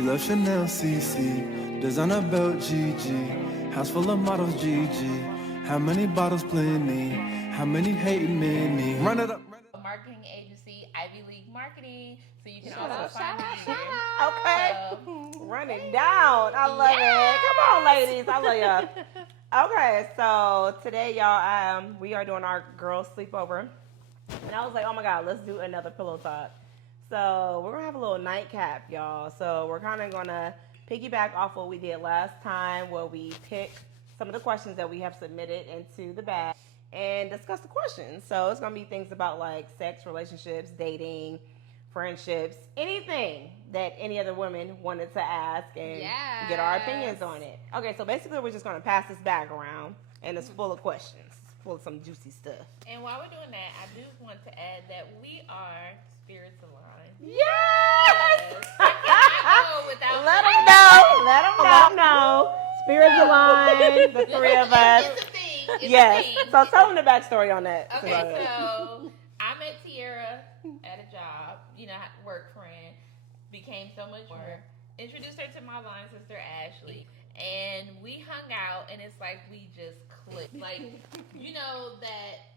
She loves Chanel CC, designer belt GG, house full of models GG. How many bottles plenty? How many hating many? Run it up. Marketing agency, Ivy League Marketing. So you can Shout also out, find me shout there. out. Okay. So, Run it down. I love it. Come on, ladies. I love y'all. Okay, so today, y'all, we are doing our girls sleepover. And I was like, oh my God, let's do another pillow talk. So we're going to have a little nightcap, y'all. So we're kind of going to piggyback off what we did last time where we picked some of the questions that we have submitted into the bag and discuss the questions. So it's going to be things about like sex, relationships, dating, friendships, anything that any other women wanted to ask and get our opinions on it. Okay, so basically we're just going to pass this bag around and it's full of questions. It's full of some juicy stuff. and while we're doing that, I do want to add that we are spirits aligned. Yes! I go without Let them know. Let them know. Spirits aligned, the three of us. It's a thing. It's Yes. a thing. So tell them the backstory on that. Okay, so I met Tiara at a job, work friend, became so much more. Introduced her to my line sister Ashley, and we hung out, and it's like we just clicked. Like, that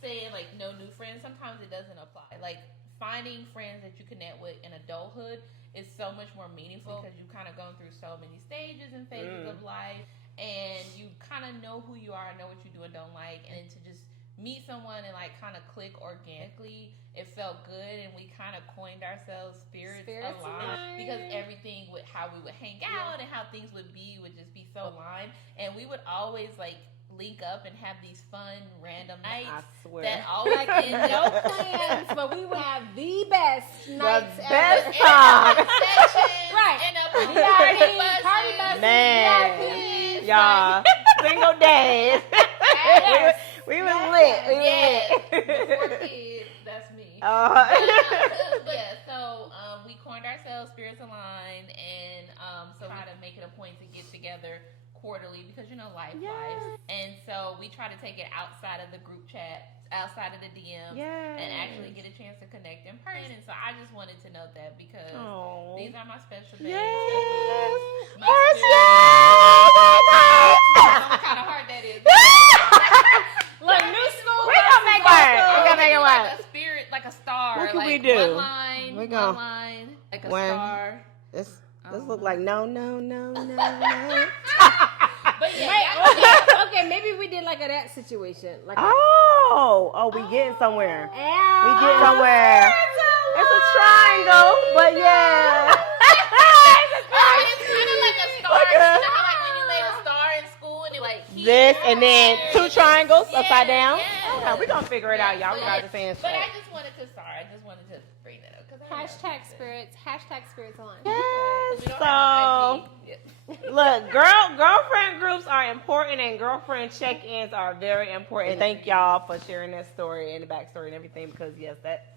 saying like no new friends, sometimes it doesn't apply. Like finding friends that you connect with in adulthood is so much more meaningful because you've kind of gone through so many stages and phases of life, and you kind of know who you are, know what you do and don't like, and to just meet someone and like kind of click organically, it felt good, and we kind of coined ourselves spirits aligned because everything with how we would hang out and how things would just be so aligned, and we would always like link up and have these fun random nights. I swear. That always end No up plans, but we would have the best nights best ever. time. sessions, Right. end up on Party buses, Man. VIPs, Y'all, single days. Yes. we was lit. We was Yes, lit. before kids, that's me. But yeah, so we coined ourselves Spirits Aligned, and so we try to make it a point to get together quarterly because life. And so we try to take it outside of the group chat, outside of the DMs, and actually get a chance to connect in person. And so I just wanted to note that because these are my special days. Yes. My Horse, what kind of heart that is. Look, new school. We gonna make one. We gonna make it like work. a spirit, like a star. What can like we do? One line, We gonna- one line, like a When- star. This look like no. But yeah, Okay, maybe we did like a that situation. Like We getting somewhere. We yeah. getting somewhere. It's a triangle, but yeah. it's kind of like a star. You know how like when you made a star in school and it like This and then two triangles upside down. Yeah. Okay, we're gonna figure it out, y'all. We got the fans. But I just wanted to bring that up because Hashtag spirits. Hashtag spirits aligned. Yes. So look, girlfriend groups are important, and girlfriend check-ins are very important. Thank y'all for sharing that story and the backstory and everything, because yes, that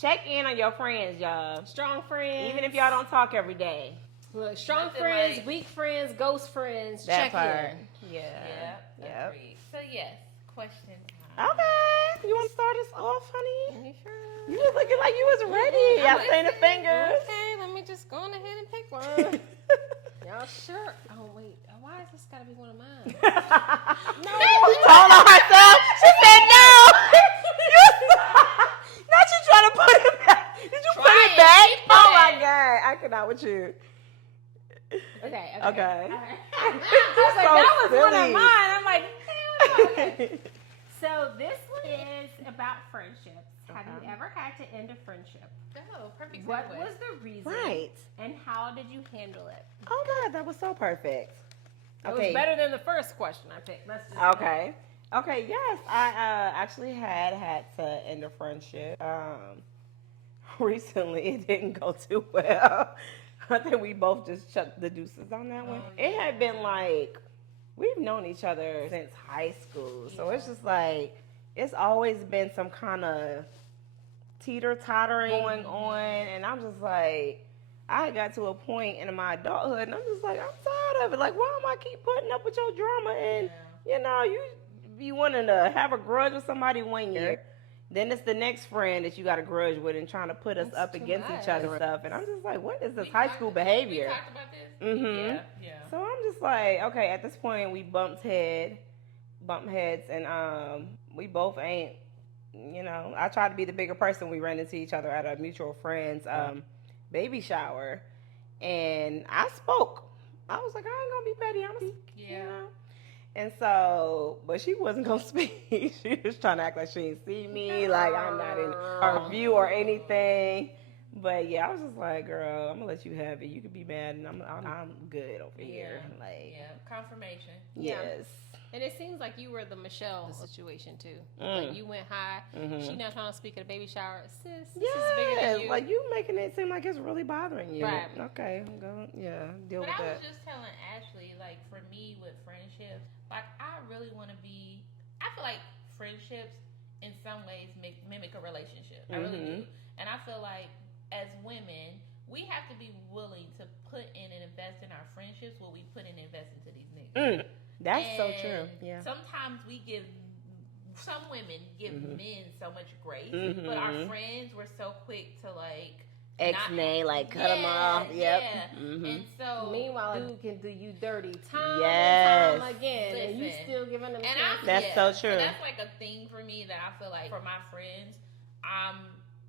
check in on your friends, y'all. Strong friends. Even if y'all don't talk every day. Look, strong Nothing friends, like- weak friends, ghost friends. That check part. in. Yeah. Yep. Agreed. So yes, question time. Okay. You want to start us off, honey? You sure? You was looking like you was ready. I seen the fingers. Okay, let me just go on ahead and pick one. Y'all sure? Oh wait, why is this gotta be one of mine? No. She told on herself. She said no. Not you trying to put it back. Did you put it back? Oh my God. I cannot with you. Okay. Okay. All right. I was like, that was one of silly. mine. I'm like, hell no. Okay. So this one is about friendships. Have you ever had to end a friendship? Oh, perfect. What segue. was the reason? Right. And how did you handle it? Oh God, that was so perfect. It was better than the first question I picked. Let's just Okay. Okay, yes. I actually had to end a friendship. Recently it didn't go too well. I think we both just chucked the deuces on that one. It had been like, we've known each other since high school. So it's just like, it's always been some kind of teeter-tottering going on. And I'm just like, I got to a point in my adulthood and I'm just like, I'm tired of it. Like, why am I keep putting up with your drama? And, you wanting to have a grudge with somebody 1 year. Then it's the next friend that you got a grudge with and trying to put us up too against much. each other and stuff. And I'm just like, what is this high school behavior? We talked about this? Mm-hmm. Yeah. So I'm just like, okay, at this point we bumped heads, and we both ain't, I tried to be the bigger person. We ran into each other at a mutual friend's baby shower, and I spoke. I was like, I ain't gonna be petty. I'm gonna speak. Yeah. And so, but she wasn't gonna speak. She was trying to act like she didn't see me, like I'm not in her view or anything. But yeah, I was just like, girl, I'm gonna let you have it. You can be mad, and I'm good over here. Like, confirmation. Yes. And it seems like you were the Michelle situation too. Like you went high. She not trying to speak at a baby shower. Sis, this is bigger than you. Like you making it seem like it's really bothering you. Right. Okay, go. Yeah, deal with But I that. was just telling Ashley, like for me with friendships, like I really want to be. I feel like friendships in some ways mimic a relationship. I really do, and I feel like as women, we have to be willing to put in and invest in our friendships what we put in and invest into these niggas. That's so true. Yeah. Sometimes some women give men so much grace, but our friends were so quick to like X-nay, like cut them off. Yep. Yeah. And so meanwhile, dude can do you dirty time Yes. and time again, and you still giving them chances. That's so true. So that's like a thing for me that I feel like for my friends,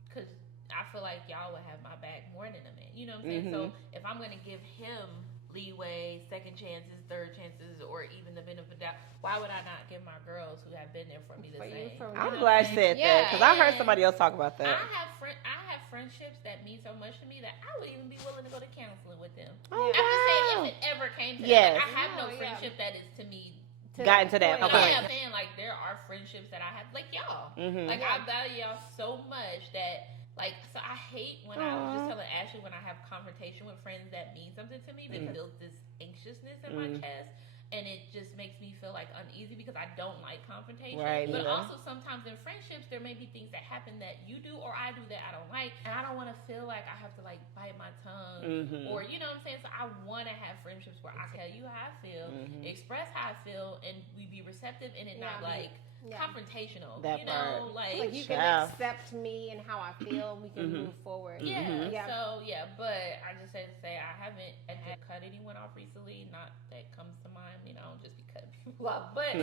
because I feel like y'all would have my back more than a man. You know what I'm saying? So if I'm gonna give him leeway, second chances, third chances, or even the benefit of the doubt, why would I not give my girls who have been there for me the same? I'm glad you said that, because I heard somebody else talk about that. I have friendships that mean so much to me that I would even be willing to go to counseling with them. Oh, I'm just saying, if it ever came to that, like, I have no friendship that is to me. Gotten to that point. Yeah, I'm saying like there are friendships that I have, like y'all. Like I value y'all so much that. Like, so I hate when I was just telling Ashley when I have confrontation with friends that mean something to me, that builds this anxiousness in my chest, and it just makes me feel like uneasy because I don't like confrontation. Right, but also sometimes in friendships there may be things that happen that you do or I do that I don't like, and I don't want to feel like I have to like bite my tongue or you know what I'm saying. So I want to have friendships where I tell you how I feel, express how I feel, and we be receptive and it not like. Confrontational, that part. Like you can accept me and how I feel, and we can move forward. So but I just had to say I haven't had to cut anyone off recently. Not that comes to mind, just be cutting people off. But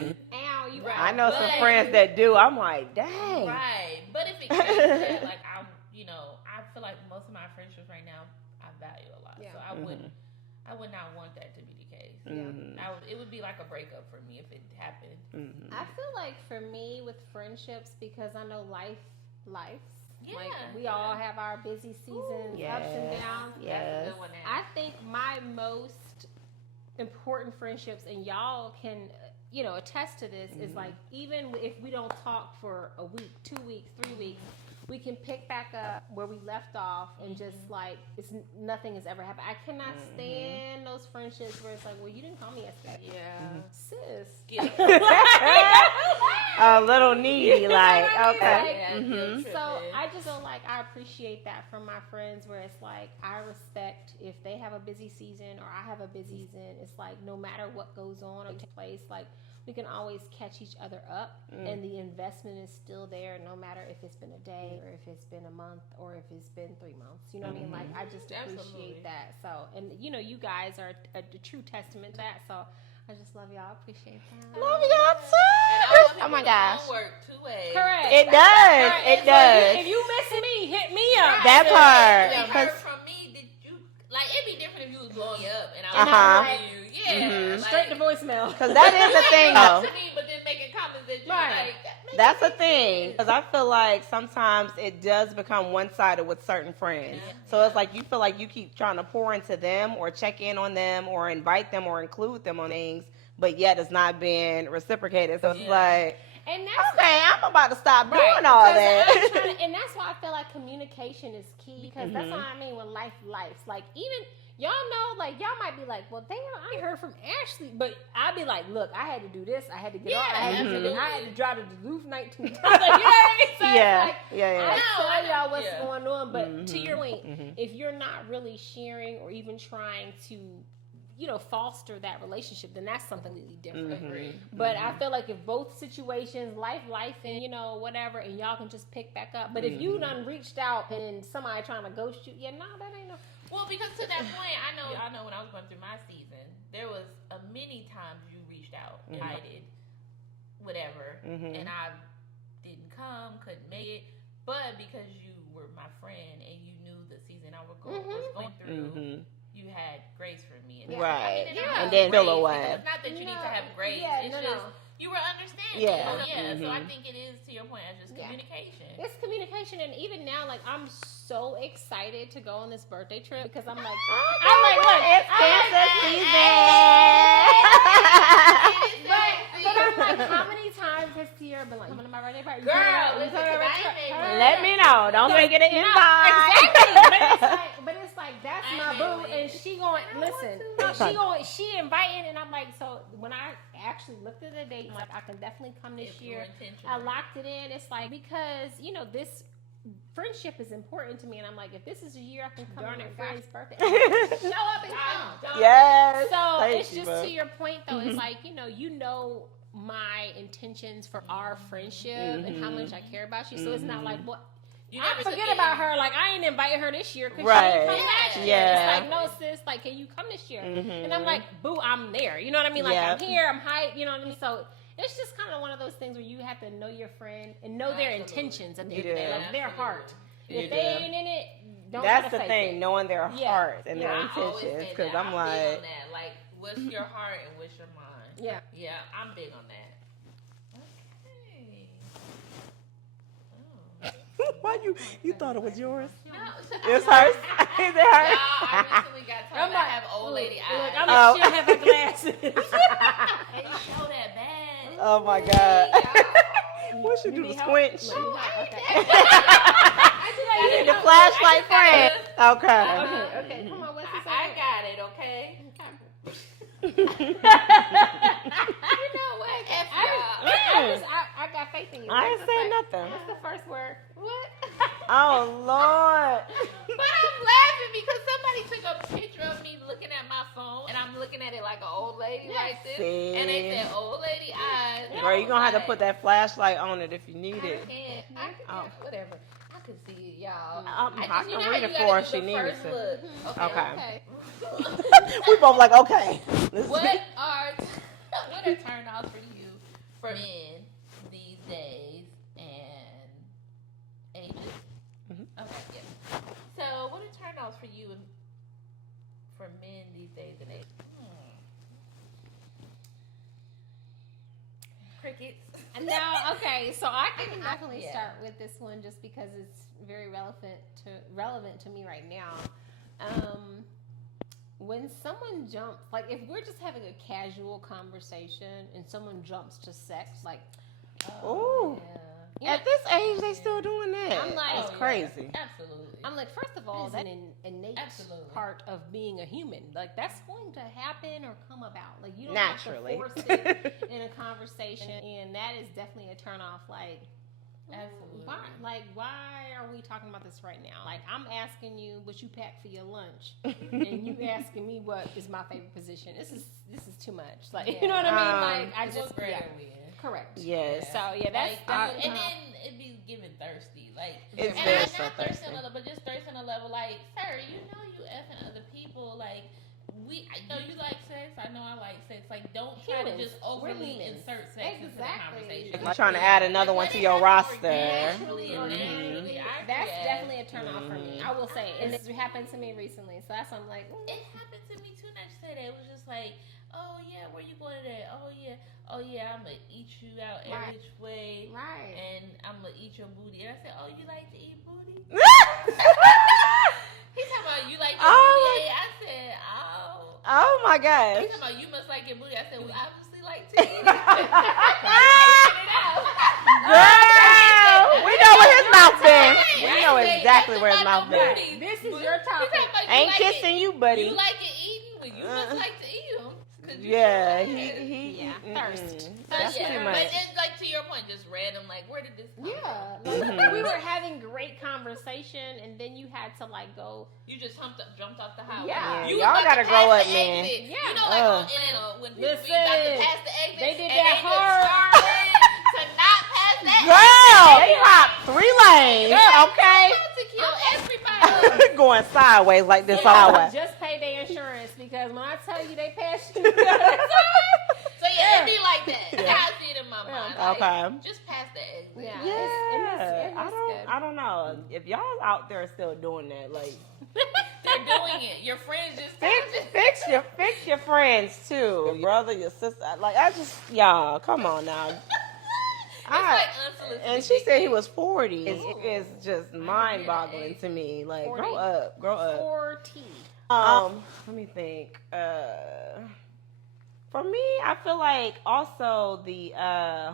I know some friends that do. I'm like, dang. Right, but if it came to that, like I feel like most of my friendships right now I value a lot. So I would not want that to be the case. It would be like a breakup for me if it happened. I feel like for me with friendships, because I know life. Like we all have our busy seasons, ups and downs. That's a good one. I think my most important friendships, and y'all can attest to this, is like even if we don't talk for a week, 2 weeks, 3 weeks, we can pick back up where we left off and just like nothing has ever happened. I cannot stand those friendships where it's like, well, you didn't call me yesterday. Sis. A little needy, like, okay. So I just feel like I appreciate that from my friends where it's like I respect if they have a busy season or I have a busy season. It's like no matter what goes on or takes place, like we can always catch each other up and the investment is still there no matter if it's been a day or if it's been a month or if it's been 3 months. You know what I mean? Like I just appreciate that. So, and you guys are a true testament to that. So I just love y'all. Appreciate that. Love y'all too. Oh my gosh. Work 2 ways. Correct. It does. It does. If you miss me, hit me up. That part. You heard from me. Did you like? It'd be different if you was blowing you up and I was like, you. Yeah. Straight to voicemail. Because that is the thing, though. To me, but then making comments that you like. That's the thing. Because I feel like sometimes it does become one-sided with certain friends. So it's like you feel like you keep trying to pour into them or check in on them or invite them or include them on things, but yet it's not being reciprocated. So it's like, and that's okay, I'm about to stop doing all that. And that's why I feel like communication is key, because that's what I mean when life. Like even y'all know, like y'all might be like, well, damn, I ain't heard from Ashley, but I'd be like, look, I had to do this, I had to get on, I had to drive to Duluth 19 times. Like, I tell y'all what's going on, but to your point, if you're not really sharing or even trying to foster that relationship, then that's something completely different. Agreed. But I feel like if both situations, life, and whatever, and y'all can just pick back up. But if you done reached out and somebody trying to ghost you, that ain't no. Well, because to that point, I know when I was going through my season, there was many times you reached out, invited, whatever, and I didn't come, couldn't make it, but because you were my friend and you knew the season I was going through, you had grace for me. And right. And then feel away. It's not that you need to have grace. It's just you were understanding. Yeah. So I think it is, to your point, as just communication. It's communication, and even now, like, I'm so excited to go on this birthday trip because I'm like, look, it's Cancer season. But I'm like, how many times has Sierra been like, coming to my birthday party? Girl, listen, let me know. Don't forget an invite. Exactly. But it's like that's my boo, and she going listen. She inviting, and I'm like, so when I actually looked at the date, I'm like, I can definitely come this year. I locked it in. It's like because this friendship is important to me, and I'm like, if this is a year I can come on my friend's birthday, show up and come. Yes. So it's just to your point, though. It's like my intentions for our friendship and how much I care about you. So it's not like I forget about her. Like I ain't invited her this year because she didn't come last year. Yeah. It's like, no, sis. Like, can you come this year? And I'm like, boo, I'm there. You know what I mean? Like I'm here. I'm hyped. You know what I mean? So it's just kind of one of those things where you have to know your friend and know their intentions at the end of the day, like their heart. If they ain't in it, don't. That's the thing, knowing their heart and their intentions. Because I'm like, what's your heart and what's your mind? Yeah. Yeah, I'm big on that. Why you thought it was yours? No, it's hers. Is it hers? No, I recently got told I have old lady eyes. I'm like, she'll have her glasses. And you show that bad. Oh my God. What should do to squinch? You need the flashlight friend. Okay. Okay. Come on, what's this? I got it, okay? You know what? I got faith in you. I ain't saying nothing. What's the first word? What? Oh Lord. But I'm laughing because somebody took a picture of me looking at my phone, and I'm looking at it like an old lady like this. See? And they said old lady eyes. Girl, you're going to have to put that flashlight on it if you need it. I can't. Whatever. I can see it, y'all. I can read it for her if she needs it. Okay. We both like, okay. What are turn-offs for you for men these days and ages? Okay, yeah. So, what are turn-offs for you for men these days and ages? Crickets. No, okay. So I can definitely start with this one just because it's very relevant to me right now. When someone jumps, like if we're just having a casual conversation and someone jumps to sex, like, oh, yeah. At this age, they still doing that. I'm like, that's crazy. Yeah, absolutely. I'm like, first of all, that's an innate part of being a human. Like that's going to happen or come about. Like you don't naturally have to force it in a conversation, and that is definitely a turn off. Like, absolutely. Why are we talking about this right now? Like, I'm asking you what you pack for your lunch, and you asking me what is my favorite position. This is too much. Like, you know what I mean? Like, I just correct. Yes. So that's and then it'd be giving thirsty, like it's and very not thirsty on a level, but just thirsty on a level. Like, sir, you know you effing other people. Like, I know you like sex. I know I like sex. Like, don't try to just overly insert sex into the conversation. You're trying to add another one to your roster. That's definitely a turn off for me. I will say, and this happened to me recently. So that's why I'm like, it happened to me too. Not to say that it was just like, oh yeah, where you going today? Oh yeah, I'm gonna eat you out every which way, right? And I'm gonna eat your booty. And I said, oh, you like to eat booty? He's talking about you like your booty. I said, oh my gosh. He's talking about you must like your booty. I said, we obviously like to eat it. Girl, we know where his mouth been. We know exactly where his mouth been. This is your topic. Ain't kissing you, buddy. You like it eating? Well, you must like to eat them. 'Cause Yeah, you thirst. That's yeah. too But much. then, like, to your point, just random, like, where did this come from? Like, we were having great conversation, and then you had to like go. You just jumped off the highway. Yeah. You Y'all was gotta about to grow pass up, the man. exit. Yeah. You know, like, when people Listen, be about to pass the exit, they did and that they hard. determined to not pass that Girl, exit. they hop 3 lanes, okay? About to kill everybody. Going sideways like this Yeah, highway. just pay their insurance because when I tell you they pass you, So yeah, it be like that. That's how I see it in my mind. Like, Okay. just pass the exit. Yeah. Yeah, It's good. I don't know. If y'all out there still doing that, like They're doing it. Your friends just fix your friends too. Your brother, your sister. Like y'all, come on now. It's like unsolicited. And she dick said he pics. was 40. It's just mind-boggling to me. Like, 40. grow up. 40. Let me think. For me, I feel like also the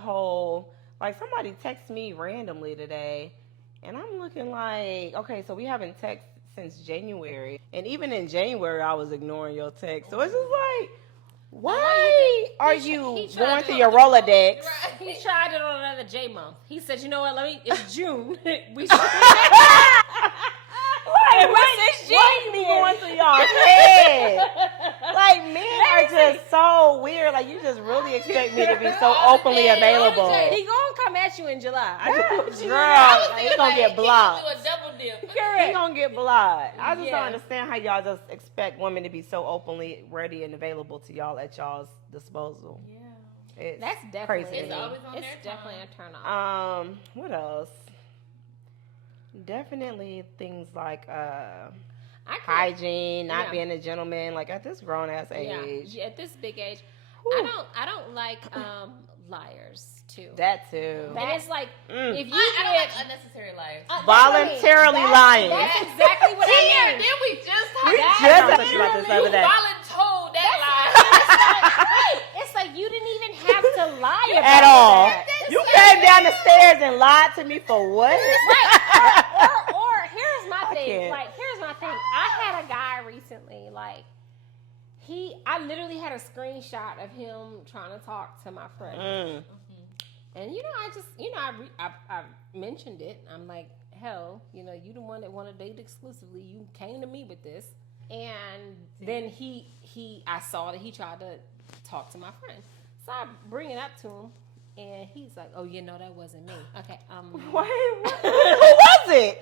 whole, like, somebody texted me randomly today, and I'm looking like, okay, so we haven't texted since January, and even in January, I was ignoring your text. So it's just like, why are you going through your Rolodex? Right. He tried it on another J month. He said, "You know what? It's June. we should." Why you be going through y'all head? Like, men are just so weird. Like, you just really expect me to be so openly available. He gonna come at you in July. Girl, like, he gonna get blocked. He gonna do a double dip. He gonna get blocked. I just Yeah. don't understand how y'all just expect women to be so openly ready and available to y'all at y'all's disposal. Yeah. It's That's definitely crazy to It's me. always on It's their definitely tongue. a turn on. What else? Definitely things like hygiene, not Yeah. being a gentleman, like at this grown ass age. Yeah, at this big age, Whew. I don't like liars too. That too. And it's like if you I don't get like unnecessary liars. Voluntarily lying. That's exactly what I mean. Then we just talked We about just that. talked about this the other day. voluntold that Right. It's like you didn't even have to lie about At all. that. You came down the stairs and lied to me for what? Or here's my thing. can't. Like, here's my thing. I had a guy recently, like, I literally had a screenshot of him trying to talk to my friend. And, I mentioned it. I'm like, hell, you the one that want to date exclusively. You came to me with this. And then I saw that he tried to talk to my friend. So I bring it up to him. And he's like, oh, that wasn't me. Okay, Wait, what? Who was it?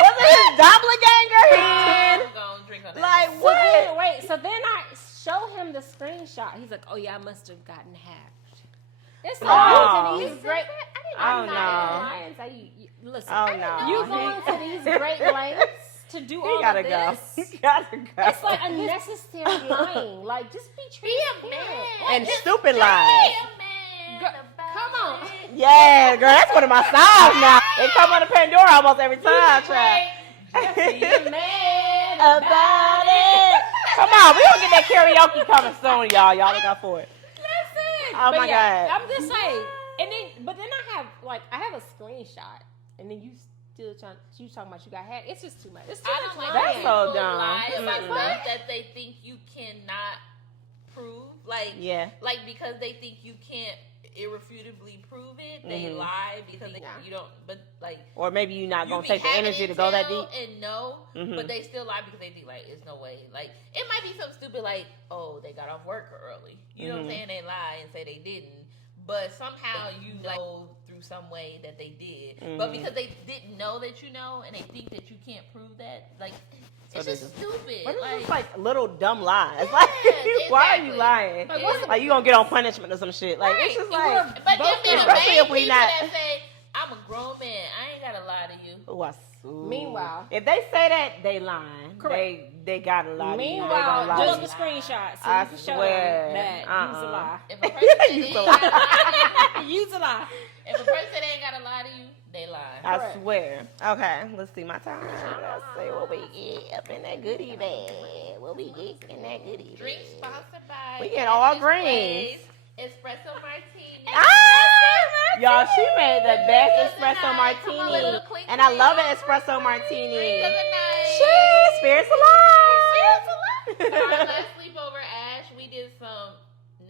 Was it his doppelganger? I'm gonna drink on that. Like, So what? so then I show him the screenshot. He's like, oh yeah, I must have gotten hacked. It's like, Oh. you to these great. Oh, I'm no. not lying. So you listen. Oh, no. You going to these great lengths to do all He gotta of go. this? He gotta go. It's like unnecessary lying. Like, just be transparent. And stupid lies. Come on. Yeah, girl, that's one of my songs now. They come on the Pandora almost every time. Be a man About it. Come on, we gonna get that karaoke coming soon, y'all. Y'all look out for it. Listen. Oh, But my yeah, God. I'm just saying. But then I have a screenshot, and then you talking about you got hacked. It's just too much. It's too I much don't like lying. That's so dumb. Lie about Mm-mm. stuff that they think you cannot prove. Like, Yeah. like because they think you can't irrefutably prove it, they Mhm. lie because Yeah. you don't. But like, Or maybe you're not you gonna be take the having energy to go that intel deep. and know, Mhm. but they still lie because they think like it's no way. Like it might be something stupid like, oh, they got off work early. You know what I'm Mhm. saying? They lie and say they didn't, but somehow you know through some way that they did. But Mhm. because they didn't know that you know, and they think that you can't prove that, like So it's they just just- stupid. But it's like, just like little dumb lies. Yeah, Like, why are you exactly. lying? Like, what's the- Like, you gonna get on punishment or some shit. Like, Right. it's just And like, we're but them both be the especially main if we people not- that say, I'm a grown man, I ain't gotta lie to you. ooh, I sue. Meanwhile- if they say that, they lying. Correct. They gotta lie to you. They Meanwhile, gonna lie just to the you. screenshot so I you can show swear. them that use a lie. If a person said they You ain't so- gotta lie to you, Use a lie. if a person ain't gotta lie to you, they lie. I Correct. swear. Okay, let's see my time. Let's see what we get up in that goodie bag. What we get in that goodie Drink bag. sponsored by We get all Cash's greens. Place, Espresso Martini. Y'all, she made the best Drink of the espresso night. Come on, martini. little clink And I love an clink. espresso martini. Drink of the night. Cheers, spirits alive. Spirits alive. Come on, Leslie.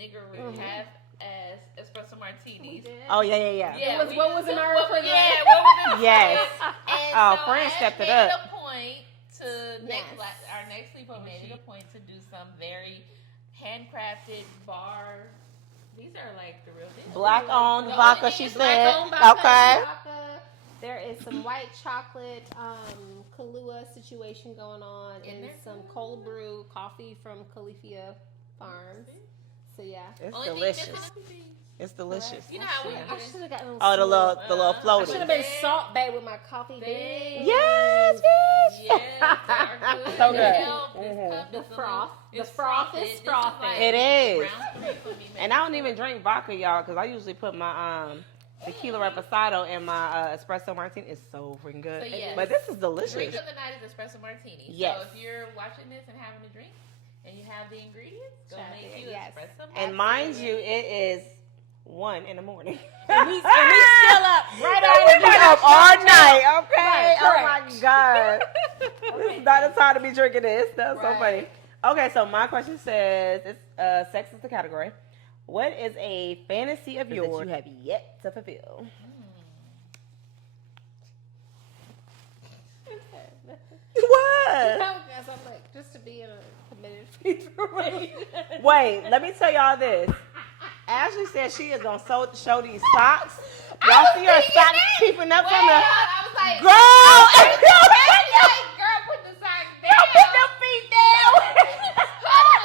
nigger half-ass espresso martinis. Oh, yeah. What was in our refrigerator? Yeah, what was in the Yes. fridge. Oh, so Fran I stepped it made up. a point to our next sleepover. Made it a point to do some very handcrafted bar. These are like the real thing. Black-owned The vodka, only she thing is said. Black-owned vodka, Okay. vodka. There is some white chocolate Kahlua situation going on, and some cold brew coffee from Califia Farms. So yeah, It's Only thing delicious. missing- It's delicious. You know how we I should have gotten Oh, the little I should floaty. have been Salt Bay with my coffee beans. Yes. Yeah, they're good. So They good. help. This Mhm. cup The is a froth. little- The froth This is is frothy. like It is. brown cream for me, And I don't even drink vodka, y'all, because I usually put my tequila reposado in my espresso martini. It's so freaking good. So, yes. But this is Drink delicious. of the night is espresso martini. Yes. So if you're watching this and having a drink and you have the ingredients, go Try make it, you yes. espresso martini. And mind you, it is 1 in the morning. And we still up right So we've been up all night, okay? Right, Oh my God. This is not the time to be drinking this. That's so funny. Okay, so my question says, it's sex is the category. What is a fantasy of yours that you have yet to fulfill? What? Guess I'm like, just to be in a committed relationship. Wait, let me tell y'all this. Ashley said she is gonna show these socks. Y'all see her socks peeping up from the I was like, girl. girl, put the socks down. Put them feet down.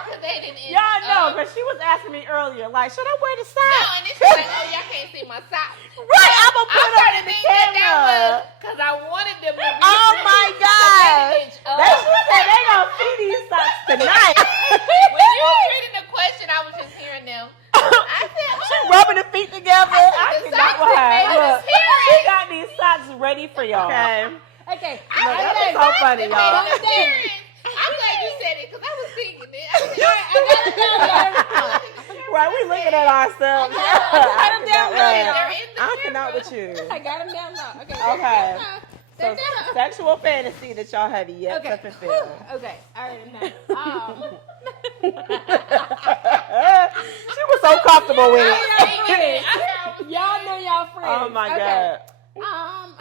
Because they didn't end Y'all know, up. because she was asking me earlier, like, should I wear the No, socks? and then she's like, oh, y'all can't see my socks. Right, I'm gonna put them in the camera. Because I wanted them to be Oh my God. They When said they gonna see these socks tonight. you were reading the question, I was just hearing them. I said, She rubbing the feet together. I the cannot socks with her. that made us Look, hear she it. got these socks ready for y'all. Okay. Okay. Look, that was so funny, y'all. I'm glad you said it because I was thinking it. Right, we looking at ourselves. got them down They're in the I cannot with you. I got him down low. Okay. Okay. They're So, down. sexual fantasy that y'all have yet to Okay. fulfill. Okay. All right. I'm done. She was so comfortable with it. Y'all know y'all friends. Oh my Okay. God.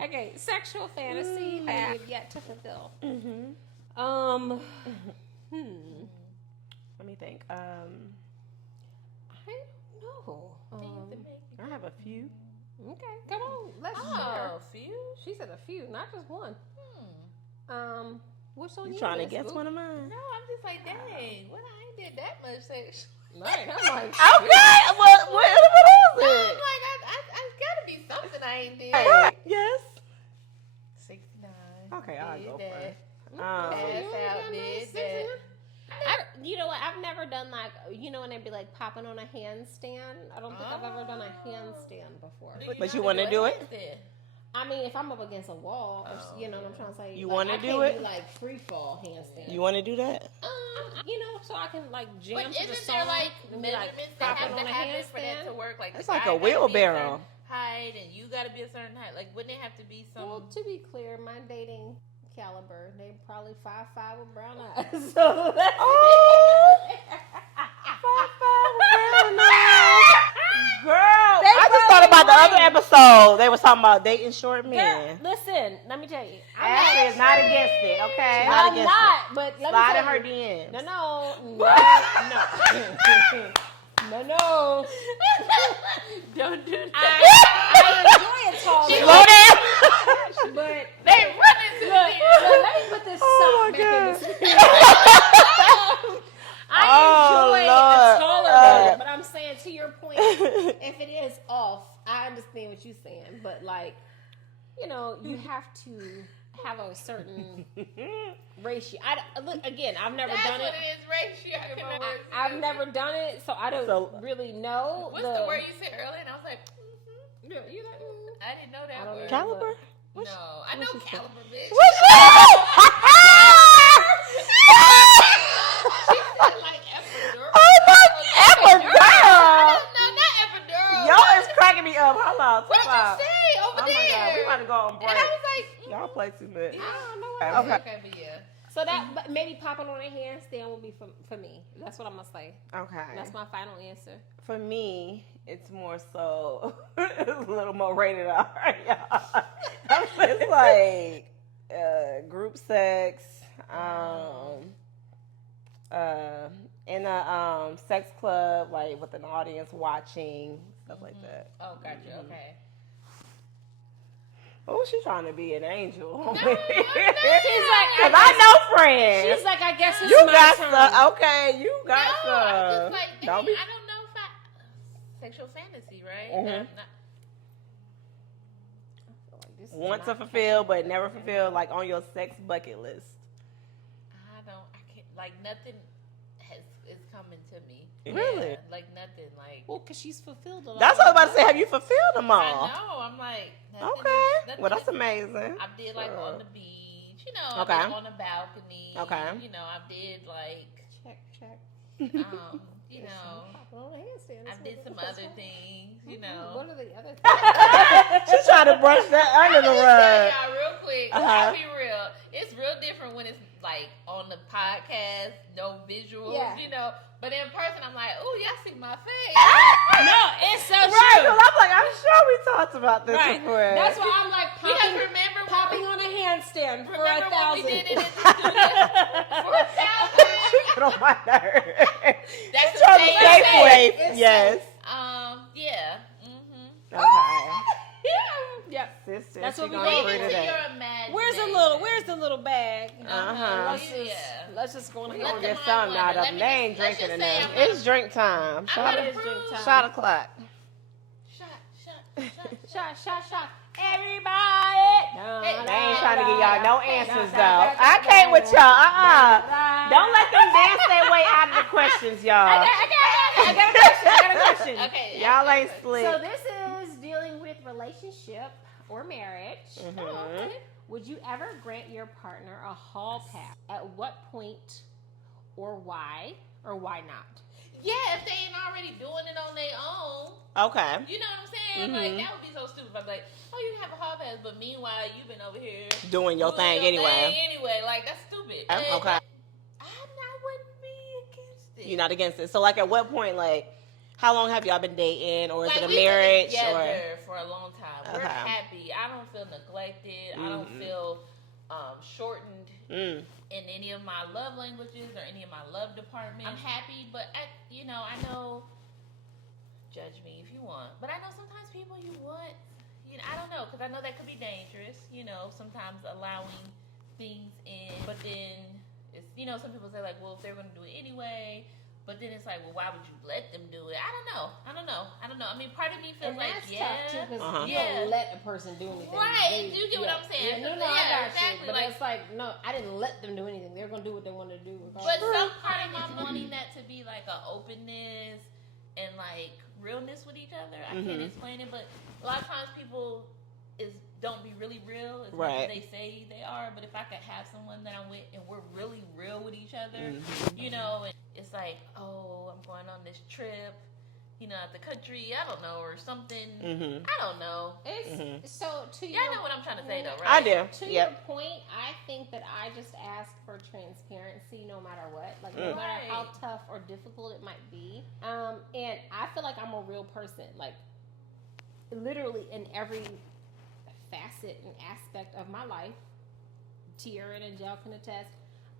Okay, sexual fantasy I have yet to fulfill. Mhm. Let me think. I don't know. I have a few. Okay, come on, let's share. Oh, few? She said a few, not just one. What's on You your trying to list, guess boo? one of mine? No, I'm just like, dang, what I ain't did that much sex. Right, I'm like, Okay. What is I'm it? like, I gotta be something I ain't did. Yes. 69. Okay, I'll go did first. that. Ass out, did that. you know what? I've never done like, you know, when they'd be like popping on a handstand. I don't think I've ever done a handstand before. But you want to do it? I mean, if I'm up against a wall, or, you know what I'm trying to say. You like, wanna I do can't it? Do, like free fall handstand. You want to do that? You know, so I can like jam But to the isn't song there like and be like measurements that popping have on to a happen for that to handstand? work? Like It's the like guy a gotta be wheelbarrow. certain height, and you gotta be a certain height. Like, wouldn't it have to be some? Well, to be clear, my dating caliber, they probably 5'5" with brown eyes. So that's Girl, I just thought about the other episode. They was talking about dating short men. Listen, let me tell you. Ashley is not against it, okay? I'm against not, but let Slide me in tell her you. DMs. No. Don't do that. I enjoy a tall Slow down. but They run into look, let me put this Oh, sock my back in this God. I enjoy Lord. a taller man, but I'm saying to your point, if it is off, I understand what you're saying, but like, you know, you have to have a certain ratio. Look again. I've never done it. That's what it is, ratio. I can never I've never done it, so I don't really know. What's the word you said earlier? And I was like, You like, I didn't know that I don't word. know. Caliber? No, I know caliber, bitch. What's that? She said like epidural. Oh my epidural. No, not epidural. Y'all is cracking me up. Hold on. What did you say over Oh there? my God, we about to go on break. And I was like, Y'all play too much. I don't know Okay. Okay, but yeah. So that but maybe popping on a handstand will be for me. That's what I'm gonna say. Okay. That's my final answer. For me, it's more so it's a little more rated R, y'all. It's like group sex, in a sex club, like with an audience watching, stuff like that. Oh, gotcha. Okay. Oh, she's trying to be an angel. No, She's like, Cause I know friends. She's like, I guess it's You my got turn. some. Okay, you got I'm some. just like, dang, Don't be. I don't know if I sexual fantasy, right? Mhm. This is Want to not fulfill, but never fulfill, like on your sex bucket list. I can't, like nothing is coming to me. Really? Yeah, like nothing, like. Well, because she's fulfilled a lot. That's what I was about to say. Have you fulfilled them all? I know. I'm like. Nothing Okay. nothing Well, that's is- amazing. I did like Sure. on the beach, you know. Okay. I did on the balcony. Okay. You know, I did like, Check. you know, Popping on a handstand. I did some other things, you know. What are the other things? She's trying to brush that under the Tell rug. y'all real quick. Uh-huh. I'll be real. It's real different when it's like on the podcast, no visuals, Yeah. you know. But in person, I'm like, ooh, y'all see my face. No, it's so Right, true. 'cause I'm like, I'm sure we talked about this Right. before. That's why I'm like Because remember popping on a handstand for remember when we 1,000. did it in the studio for 1,000? She get on my nerves. That's She's the trying to same stay thing. safe. It's Yes. Yeah. Mm-hmm. Okay. Yep. Sister, That's she what we gonna gonna agree Leave it to to that. your imagination. Where's the little bag? Uh-huh. Let's just go on We here. gonna Let get the something mind out wander. of them. They ain't Let's drinking just say enough. I'm not- It's drink time. I'm Shot gonna It is drink time. Shot o'clock. Shot. Everybody. They ain't trying to give y'all no answers though. I can't with y'all. Don't let them dance their way out of the questions, y'all. I got a question. Okay. Y'all ain't slick. So this is dealing with relationship or marriage. Mhm. Would you ever grant your partner a hall pass? At what point or why not? Yeah, if they ain't already doing it on their own. Okay. You know what I'm saying? Mhm. Like, that would be so stupid. I'd be like, oh, you can have a hall pass, but meanwhile, you've been over here Doing your thing anyway. Anyway, like, that's stupid. Oh, And okay. I wouldn't be against it. You're not against it. So like at what point, like, how long have y'all been dating, or is Like, it a we've been marriage, together for a long time. We're Okay. happy. I don't feel neglected. I don't Mhm. feel shortened or? in any of my love languages or any of my love departments. I'm happy, but I know. Judge me if you want, but I know sometimes people you want. I don't know, because I know that could be dangerous. Sometimes allowing things in, but then it's some people say like, well, if they're going to do it anyway. But then it's like, well, why would you let them do it? I don't know. I mean, part of me feels And like, that's yeah. tough too, because Uh-huh. you Yeah. don't let a person do anything. Right, you get what I'm saying. Yeah, no, Yeah, I got exactly, you. But like- it's like, no, I didn't let them do anything. They're gonna do what they want to do. But regardless. some part of my wanting that to be like an openness and like realness with each other. I can't Mhm. explain it, but a lot of times people don't be really real as much Right. as they say they are. But if I could have someone that I'm with and we're really real with each other, Mhm. and it's like, oh, I'm going on this trip, out the country, I don't know, or something. Mhm. I don't know. It's Mhm. so to Y'all your know what I'm trying to say, though, I right? do. To Yep. your point, I think that I just ask for transparency no matter what. Like, no matter how Right. tough or difficult it might be. And I feel like I'm a real person. Like, literally in every facet and aspect of my life, Tiara and Angel can attest,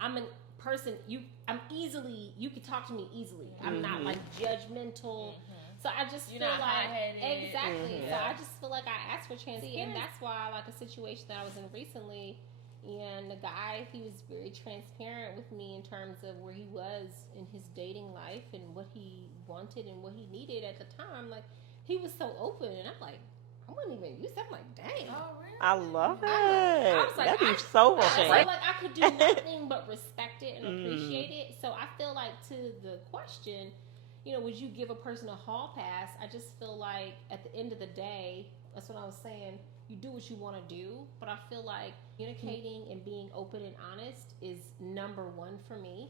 I'm a person, you can talk to me easily. I'm not, Mhm. like, judgmental. So I just You're feel not like hot-headed. exactly. Mhm. So I just feel like I asked for transparency, and that's why, like, a situation that I was in recently, and the guy, he was very transparent with me in terms of where he was in his dating life and what he wanted and what he needed at the time. Like, he was so open, and I'm like, I wasn't even used to. I'm like, dang. Oh, really? I love it. I was like, That'd be I so feel refreshing. like I could do nothing but respect it and Mm. appreciate it. So I feel like, to the question, would you give a person a hall pass? I just feel like at the end of the day, that's what I was saying. You do what you want to do, but I feel like communicating and being open and honest is number one for me.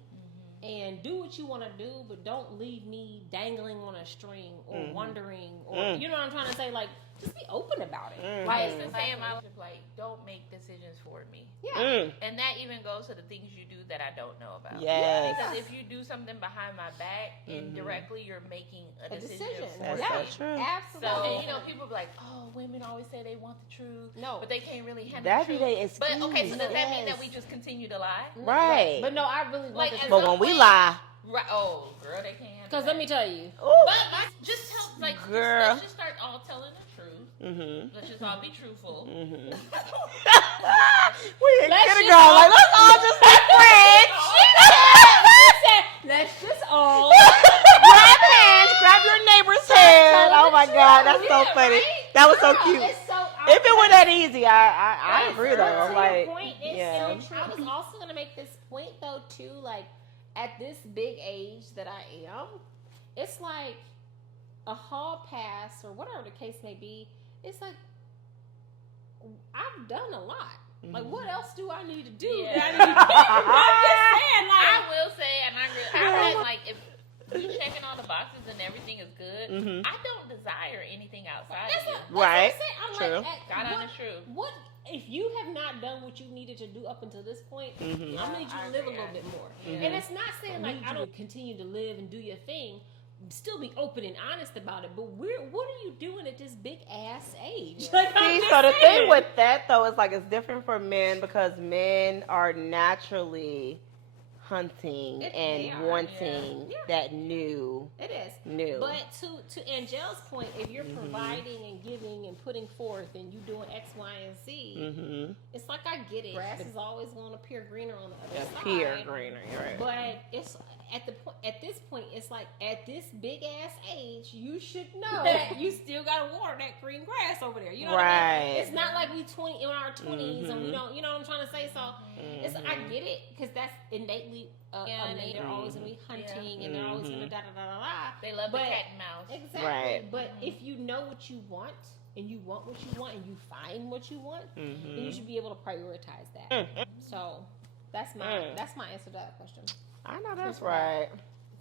And do what you want to do, but don't leave me dangling on a string or Mhm. wondering, or Mm. you know what I'm trying to say. Like, just be open about it. Mm-hmm. I used to say in my life, like, don't make decisions for me. Yeah. And that even goes to the things you do that I don't know about. Yes. Because if you do something behind my back, indirectly, you're making a decision for That's me. so true. Absolutely. So, you know, people be like, oh, women always say they want the truth. No. But they can't really handle That the be truth. they excuse. But, okay, so does that mean that we just continue to lie? Right. But no, I really want Like, the at But some when we point- lie, Right. Oh, girl, they can't. Because let me tell you. But just tell, like, Girl. let's just start all telling the truth. mm-hmm. Let's just all be truthful. Mm-hmm. we in Let's kindergarten, just like, let's all just be friends. Let's just all Grab hands, grab your neighbor's hand. Oh my God, that's so Yeah, funny. right? That was so Girl, cute. it's so, If it were that easy, I agree though. To Like, your point, it's yeah. so true. I was also gonna make this point though too. Like at this big age that I am, it's like a hall pass or whatever the case may be. It's like I've done a lot. Like what else do I need to do? Yeah. That I need to do? I'm just saying, like I will say, and I read, like, if you checking all the boxes and everything is good, I don't desire anything outside of you. Right. I'm True. like, God honest truth. what if you have not done what you needed to do up until this point? Mhm. I'm gonna need you to live a little bit more. And it's not saying like I don't continue to live and do your thing. Still be open and honest about it. But what are you doing at this big ass age? Like, I'm See, just so the saying. thing with that though is like it's different for men because men are naturally hunting They and are, wanting yeah. that new. It is. New. But to Angel's point, if you're providing and giving and putting forth and you doing X, Y, and Z, Mm-hmm. it's like I get it. Grass is always going to appear greener on the other side. Appear greener, right? But it's at this point, it's like at this big ass age, you should know that you still gotta water that green grass over there. You know what I mean? Right. It's not like we in our 20s and we don't. You know what I'm trying to say? So it's I get it because that's innately a man. They're always gonna be hunting and they're always gonna da da da da da. They love the cat and mouse. Exactly. Right. But if you know what you want and you want what you want and you find what you want, then you should be able to prioritize that. So that's my answer to that question. I know that's right.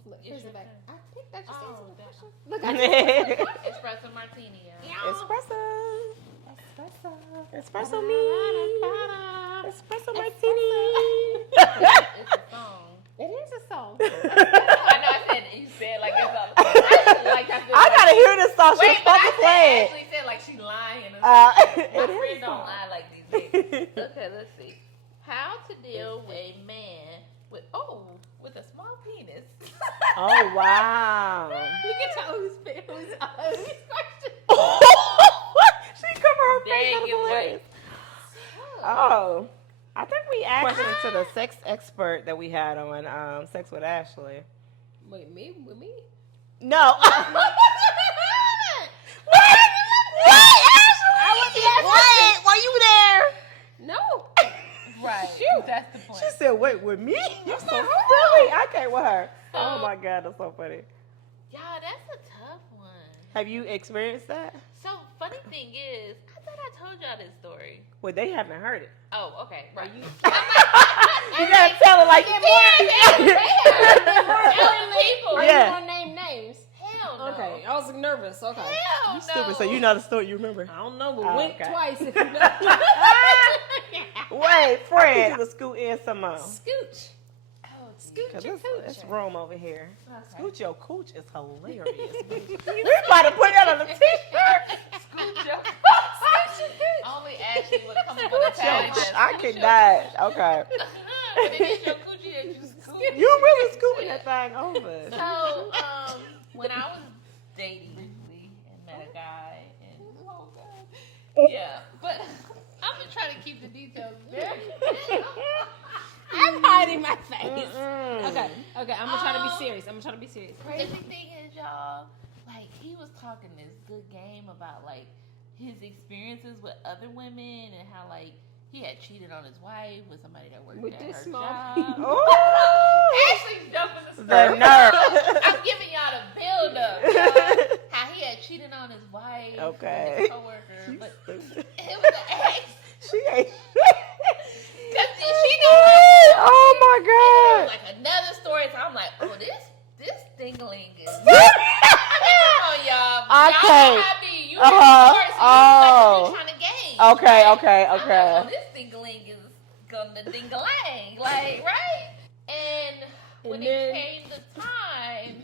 Look, here's the back. I think that just answered the question. Look, Look, espresso martini. Espresso. espresso. Espresso me. Espresso martini. It's a song. It is a song. I know I said you said like it's a like I gotta hear this song. She's Wait, but supposed to play I it. actually said like she lying. Uh, My it is friends a don't song. lie like these days. Okay, let's see. How to deal with a man with a small penis. Oh wow. You can tell who's question. She covered her face. Dang That was it, hilarious. Oh, I think we asked it to the sex expert that we had on Sex with Ashley. Wait, me? With me? No. What? What? Were you there? No. Right. Shoot. That's the point. She said, "Wait, with me? You so silly." I can't with her. Oh my God, that's so funny. Yeah, that's a tough one. Have you experienced that? So funny thing is, I thought I told y'all this story. Well, they haven't heard it. Oh, okay. Right. You gotta tell it like People. Are Yeah. you gonna name names? Hell no. Okay, I was nervous. Okay. Hell You no. stupid. So you know the story. You remember? I don't know, but Oh, wink okay. twice if you know. Wait, friend. You can scoot in some more. Scooch. Oh, Scoot Cause your it's cooch. room over here. Okay. Scoot your cooch is hilarious. We about to put that on the t-shirt. Scoot your Only Ashley would come up with a Scoot your tag. cooch. I cannot. Okay. But it is your coochie that you scoot. You really scooting that thing over. So, when I was dating briefly and met a guy, and yeah, but I'm gonna try to keep the details very. I'm hiding my face. Mm-mm. Okay, I'm gonna try to be serious. Crazy thing is, y'all, like he was talking this good game about like his experiences with other women and how like he had cheated on his wife with somebody that worked With at this her small job. penis. Ooh. Actually, jumping the The story. nerve. I'm giving y'all the build up. Y'all. How he had cheated on his wife, Okay. with his coworker, You but stupid. it was an ex. She ain't. Cause she knew. Oh my And it was God. like another story. So I'm like, oh, this dingling is. Come on, y'all. I Y'all can't. know how I be. You Uh-huh. hear stories, Okay. Oh, this ding-a-ling is gonna ding-a-lang, like, right? And when it came to time,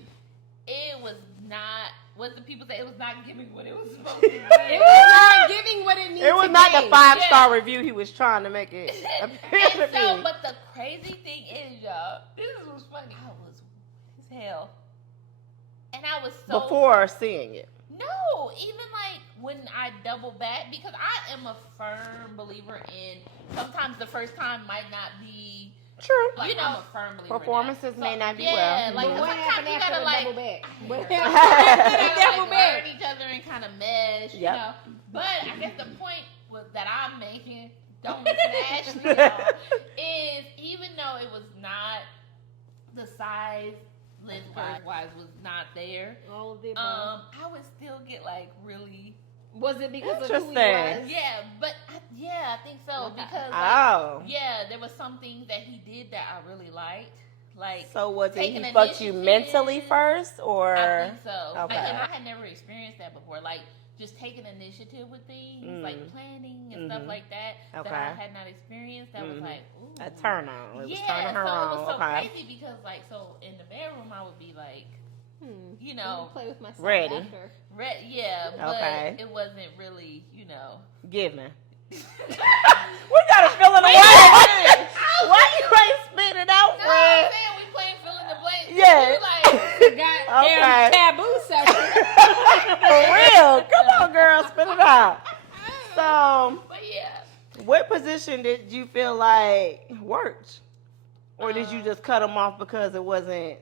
it was not. What the people say? It was not giving what it was supposed to be. It was not giving what it needed. It was not the 5-star review he was trying to make it appear to be. But the crazy thing is, y'all, this was funny. I was as hell, and I was so before seeing it. No, even like when I double back, because I am a firm believer in sometimes the first time might not be true. like, you know, I'm a firm believer. Performances may not be well. Yeah, like but what happened you after gotta the like double back? double back. Learn each other and kind of mesh, you know. But I guess the point that I'm making, don't listen to Ashley, y'all, is even though it was not the size. Wise was not there. I would still get like really. Was it because of who he was? Yeah, but I think so because there was some things that he did that I really liked. Like, so was it he fucked you mentally first, or? I think so. Okay. And I had never experienced that before. Like, just taking initiative with things, like planning and stuff like that, that I had not experienced. That was like, ooh. A turn on. It was turning her on. It was so crazy because, like, so in the bedroom, I would be like, you know, play with myself ready. After. But it wasn't really, you know, giving. We gotta fill in the blank. Why you ain't spit it out, no, I'm saying we playing fill in the blank. Yeah. Goddamn taboo section. For real. Come on, girl, spit it out. So, but yeah. What position did you feel like worked? Or did you just cut him off because it wasn't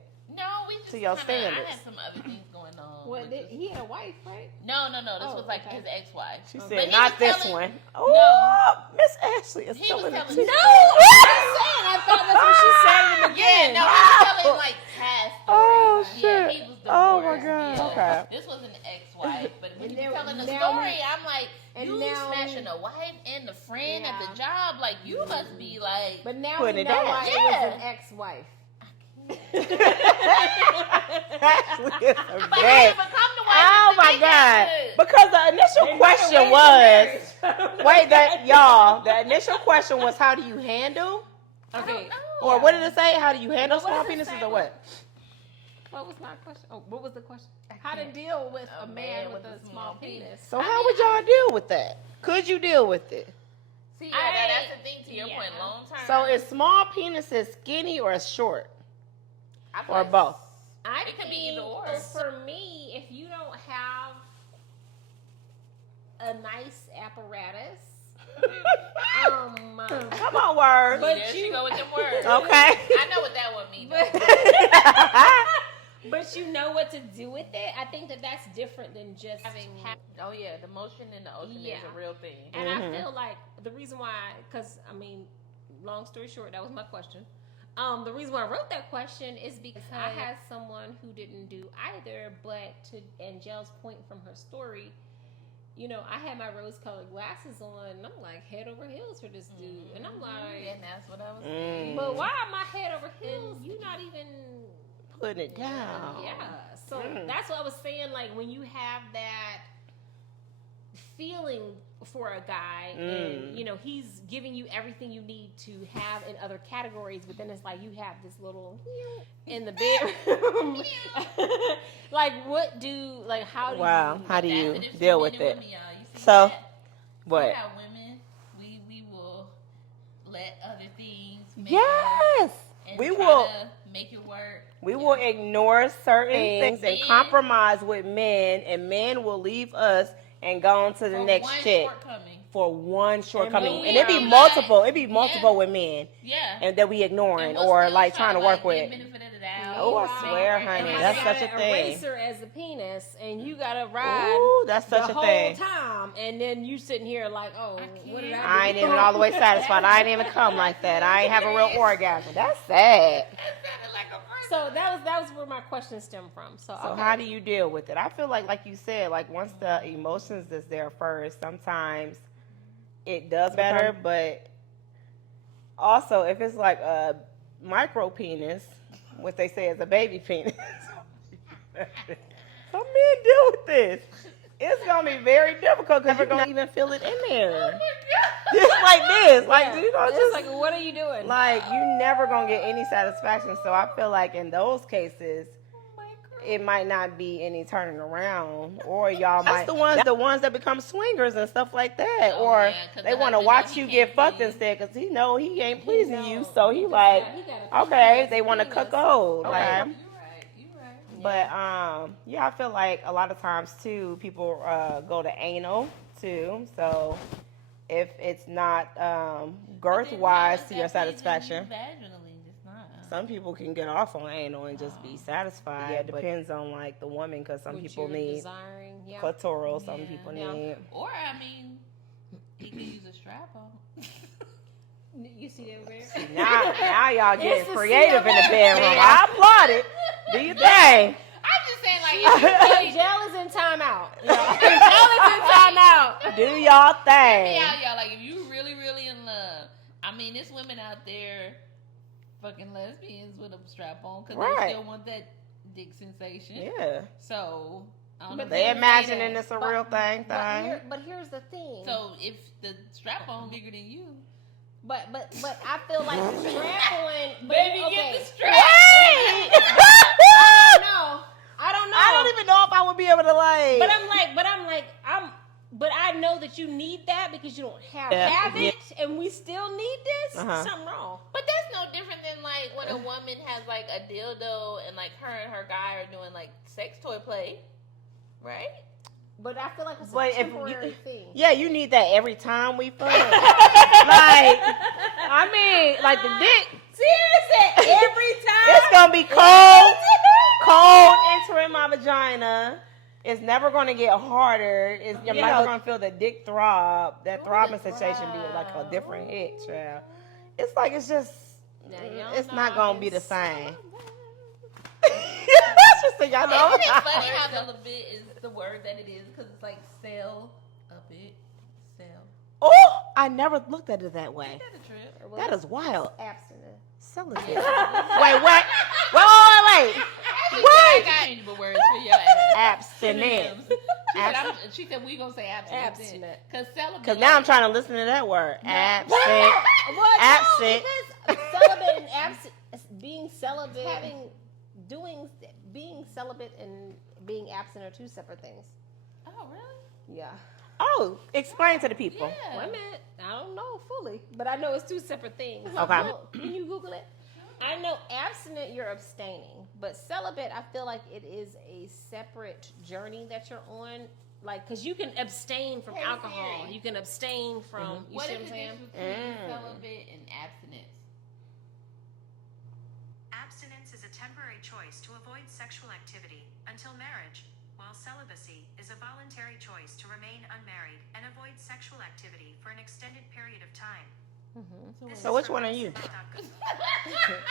we just to your standards? I had some other things going on. What, he had a wife, right? No. This was like his ex-wife. She said, not this one. Oh, no. Miss Ashley is telling the truth. No, I'm saying. I thought that's what she said in the beginning. Yeah, no, he was telling like past stories. Oh, shit. Yeah, he was divorced. Oh, my God. Yeah. Okay. This was an ex-wife. But when you were telling the now story, I'm like, you smashing a wife and the friend at the job. Like, you must be like. But now putting we it know down. why it was an ex-wife. Ashley is a But mess. Oh my God! Because the initial question was, the initial question was, how do you handle? Okay. Or what did it say? How do you handle small penises, or what? What was my question? Oh, what was the question? How to deal with a man with a small penis? So how would y'all deal with that? Could you deal with it? See, that's the thing. To your point, long term. So is small penises skinny or short? Or both? It can be either or. For me, if you don't have a nice apparatus, come on, words. But you go with them words. Okay. I know what that would mean. But you know what to do with it. I think that's different than just having. Oh yeah, the motion in the ocean is a real thing. And I feel like the reason why, because I mean, long story short, that was my question. The reason why I wrote that question is because I had someone who didn't do either, but to Angel's point from her story, you know, I had my rose-colored glasses on, and I'm like head over heels for this dude, and I'm like, and that's what I was saying. But why am I head over heels? You not even putting it down. Yeah. So that's what I was saying. Like when you have that feeling for a guy and you know he's giving you everything you need to have in other categories, but then it's like you have this little in the bedroom. Like how do you deal with it? So what? We have women, we will let other things we will make it work. We will ignore certain things and compromise with men, and men will leave us and go on to the next chick for one shortcoming. And it'd be multiple. It'd be multiple with men. Yeah. And that we ignoring or like trying to work with. Oh, I swear, honey, that's such a thing. Eraser as a penis, and you gotta ride. Ooh, that's such a thing. The whole time, and then you sitting here like, oh, what did I do? I ain't even all the way satisfied. I ain't even come like that. I ain't have a real orgasm. That's sad. So that was where my question stemmed from. So how do you deal with it? I feel like you said, like once the emotions is there first, sometimes it does better. But also, if it's like a micro penis, what they say is a baby penis, some men deal with this. It's gonna be very difficult because you're gonna even feel it in there. Oh my God. Just like this, like Yeah. you know, It's just like, what are you doing? like you never gonna get any satisfaction. So I feel like in those cases, Oh my God. it might not be any turning around, or y'all might. That's the ones that become swingers and stuff like that, Oh, or yeah, 'cause they the want to husband watch know he you can't get fucked please. instead because he ain't pleasing knows. you, so he just like, got- he gotta okay, keep they his want to penis. cuckold, Okay. like. You right. But yeah, I feel like a lot of times too, people go to anal too. So if it's not girth wise to your satisfaction, Vaginally, just not. some people can get off on anal and just be satisfied. Yeah, it depends on like the woman, because some What people you're need desiring, yeah. clitoral, some Yeah. people Yeah. need. Or I mean, he could use a strap on. You see that over there? Now y'all getting It's the creative in the CLA. bedroom. I applaud it. Do your thing. I'm just saying, like, if you Gel is in timeout. Gel is in timeout. Do y'all me thing. out, y'all. Like, if you really, really in love, I mean, there's women out there fucking lesbians with a strap on because Right. they still want that dick sensation. Yeah. So, I don't know But if They would say imagining that. it's a real thing. But here's the thing. So, if the strap on bigger than you, But I feel like the strap on. baby, okay. get the strap. Wait. I don't know. I don't even know if I would be able to like. But I know that you need that because you don't have it, and we still need this. Something wrong. But that's no different than like when a woman has like a dildo and like her and her guy are doing like sex toy play, right? But I feel like it's But a if temporary you- thing. Yeah, you need that every time we fuck. Like, I mean, like the dick. Seriously, every time. It's gonna be cold entering my vagina. It's never gonna get harder. I'm never gonna feel the dick throb. That throbbing sensation be like a different hit, child. It's like it's just. It's not gonna be the same. Just so y'all know. Isn't it funny how celibate is the word that it is because it's like sell a bit, sell. Oh, I never looked at it that way. Ain't that a trip? That is wild. Abstinent. Celibate. Yeah. Wait. Wait. I got changeable words for your ass. Abstinent. She said we gonna say abstinent. Abstinent. Because celibate. Because now I'm trying to listen to that word. Absent. Well, Absent. No, because celibate and absent, being celibate, being celibate and being absent are two separate things. Oh really? Yeah. Oh, explain to the people. Yeah. Wait a minute. I don't know fully, but I know it's two separate things. Okay. Can you Google it? I know abstinent, you're abstaining, but celibate, I feel like it is a separate journey that you're on. Like, because you can abstain from Hey, alcohol. Siri. You can abstain from, you What see is what I'm the saying? difference between celibate and abstinence? Abstinence is a temporary choice to avoid sexual activity until marriage, while celibacy is a voluntary choice to remain unmarried and avoid sexual activity for an extended period of time. This So is which from one are you? Lexicon.com.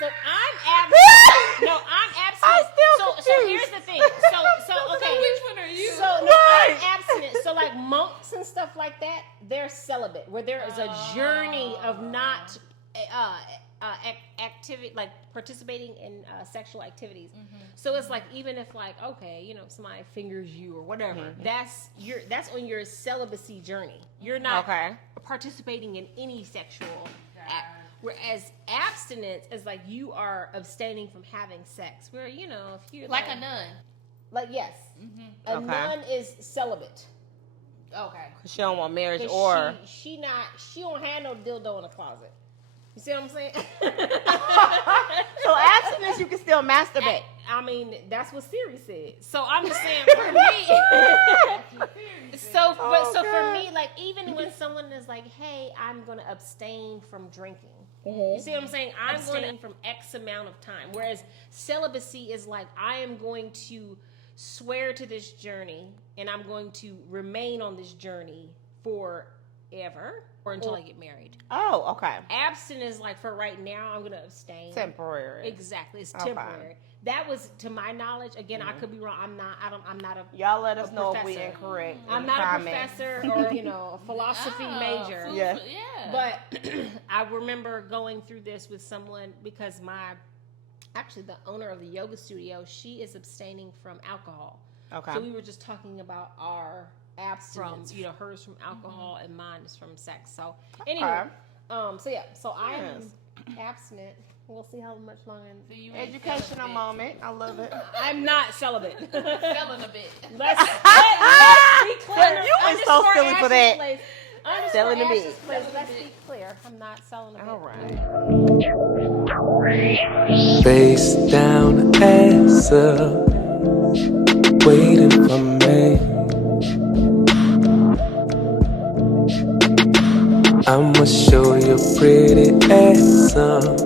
So I'm abstinent. No, I'm abstinent. I'm still so confused. here's the thing. So okay. Which one are you? So no, I'm abstinent. So like monks and stuff like that, they're celibate, where there is a journey of not activity, like participating in sexual activities. So it's like even if like okay, somebody fingers you or whatever, that's on your celibacy journey. You're not participating in any sexual act. Whereas abstinence is like you are abstaining from having sex. Where if you're like a nun. like yes, a nun is celibate. Okay. She don't want marriage 'Cause or. she don't have no dildo in the closet. You see what I'm saying? So abstinence, you can still masturbate. I mean, that's what Siri said. So I'm just saying for me. So for me, like even when someone is like, "Hey, I'm going to abstain from drinking," you see what I'm saying? I'm going from X amount of time. Whereas celibacy is like, I am going to swear to this journey, and I'm going to remain on this journey forever or until I get married. Oh, okay. Abstinence is like for right now, I'm going to abstain. Temporary. Exactly, it's Okay. temporary. That was, to my knowledge. Again, I could be wrong. I'm not a. Y'all let us a know if we professor. incorrect. I'm in not comments. a professor or a philosophy major. Food Yeah. for- yeah. But I remember going through this with someone because the owner of the yoga studio, she is abstaining from alcohol. Okay. So we were just talking about our abstinence. You know, hers from alcohol and mine is from sex. So anyway, so I am abstinent. We'll see how much longer. So you Educational moment. I love it. I'm not celibate. selling a bit. Let's be clear. You are so silly for that. Selling a bit. Let's be clear. I'm not selling a bit. All right. Face down, ass up, waiting for me. I'ma show you pretty ass up.